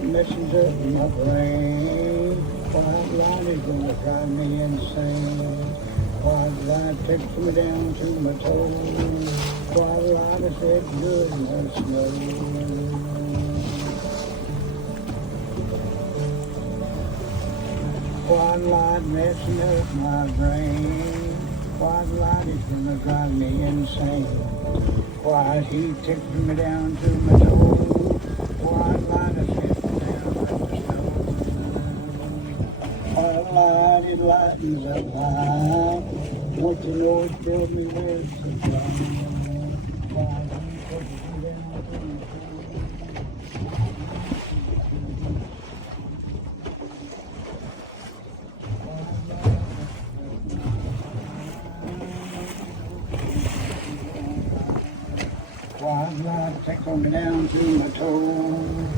light messes up my brain. White light is gonna drive me insane. White light takes me down to my toes. White light is that good in the snow. White light messing up my brain. White light is gonna drive me insane. White heat takes me down to my toes. White light is hitting down like the snow. White light, it lightens up high. Don't you know it tells me where it's to go? White heat takes me down to my toes. White light takes me down to my toes.